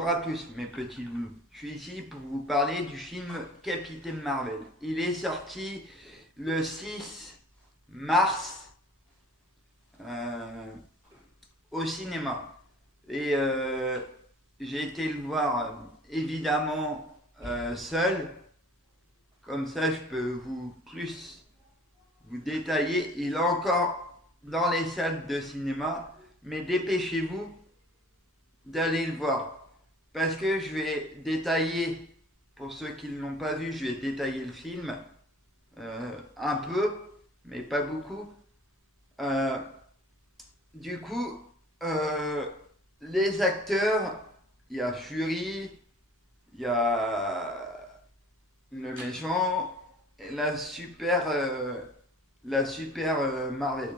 Bonjour à tous mes petits loups, je suis ici pour vous parler du film Capitaine Marvel. Il est sorti le 6 mars au cinéma et j'ai été le voir évidemment seul, comme ça je peux vous détailler. Il est encore dans les salles de cinéma, mais dépêchez-vous d'aller le voir. Parce que je vais détailler, pour ceux qui ne l'ont pas vu, je vais détailler le film un peu, mais pas beaucoup. Euh, du coup, les acteurs, il y a Fury, il y a le méchant, et la super Marvel.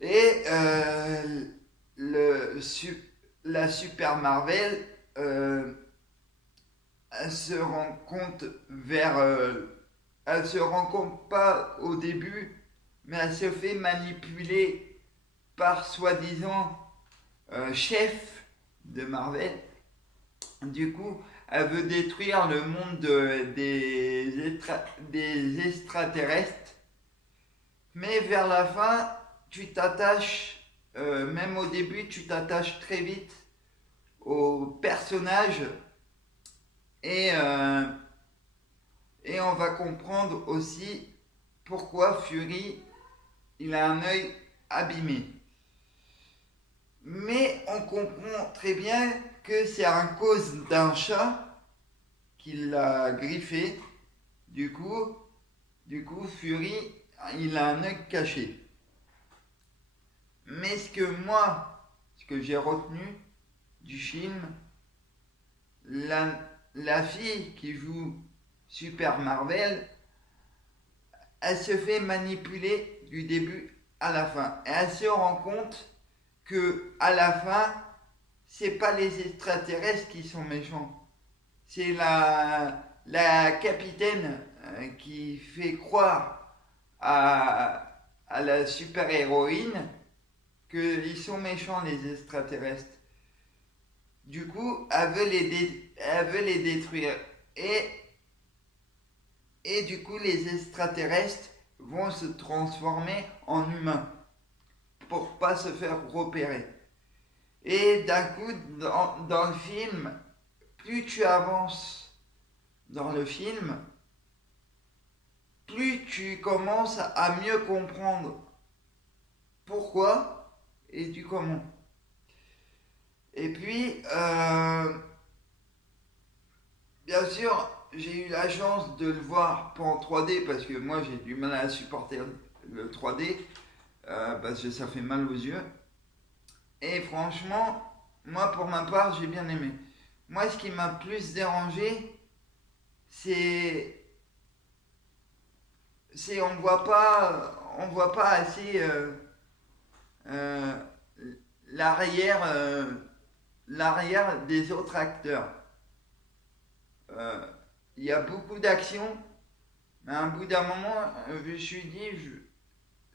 Et le, la Super Marvel, elle se rend compte elle se rend compte pas au début, mais elle se fait manipuler par soi-disant chef de Marvel. Du coup, elle veut détruire le monde des extraterrestres. Mais vers la fin, tu t'attaches, même au début, tu t'attaches très vite au personnage et, euh, et on va comprendre aussi pourquoi Fury il a un œil abîmé. Mais on comprend très bien que c'est à cause d'un chat qui l'a griffé. Du coup, Fury il a un œil caché. Mais ce que j'ai retenu du film, la fille qui joue Super Marvel, elle se fait manipuler du début à la fin. Et elle se rend compte que à la fin, c'est pas les extraterrestres qui sont méchants. C'est la capitaine qui fait croire à la super héroïne qu'ils sont méchants les extraterrestres. Du coup, elle veut les détruire. Et du coup, les extraterrestres vont se transformer en humains pour pas se faire repérer. Et d'un coup, dans le film, plus tu avances dans le film, plus tu commences à mieux comprendre pourquoi et du comment. Et puis, bien sûr, j'ai eu la chance de le voir pas en 3D parce que moi j'ai du mal à supporter le 3D parce que ça fait mal aux yeux. Et franchement, moi pour ma part, j'ai bien aimé. Moi, ce qui m'a plus dérangé, c'est on voit pas assez euh, l'arrière l'arrière des autres acteurs. Euh, Il y a beaucoup d'actions, mais à un bout d'un moment, je me suis dit,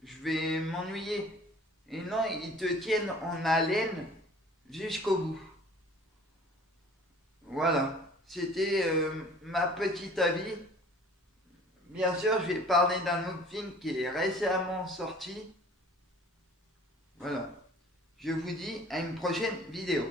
je vais m'ennuyer. Et non, ils te tiennent en haleine jusqu'au bout. Voilà, c'était ma petite avis. Bien sûr, je vais parler d'un autre film qui est récemment sorti. Voilà, je vous dis à une prochaine vidéo.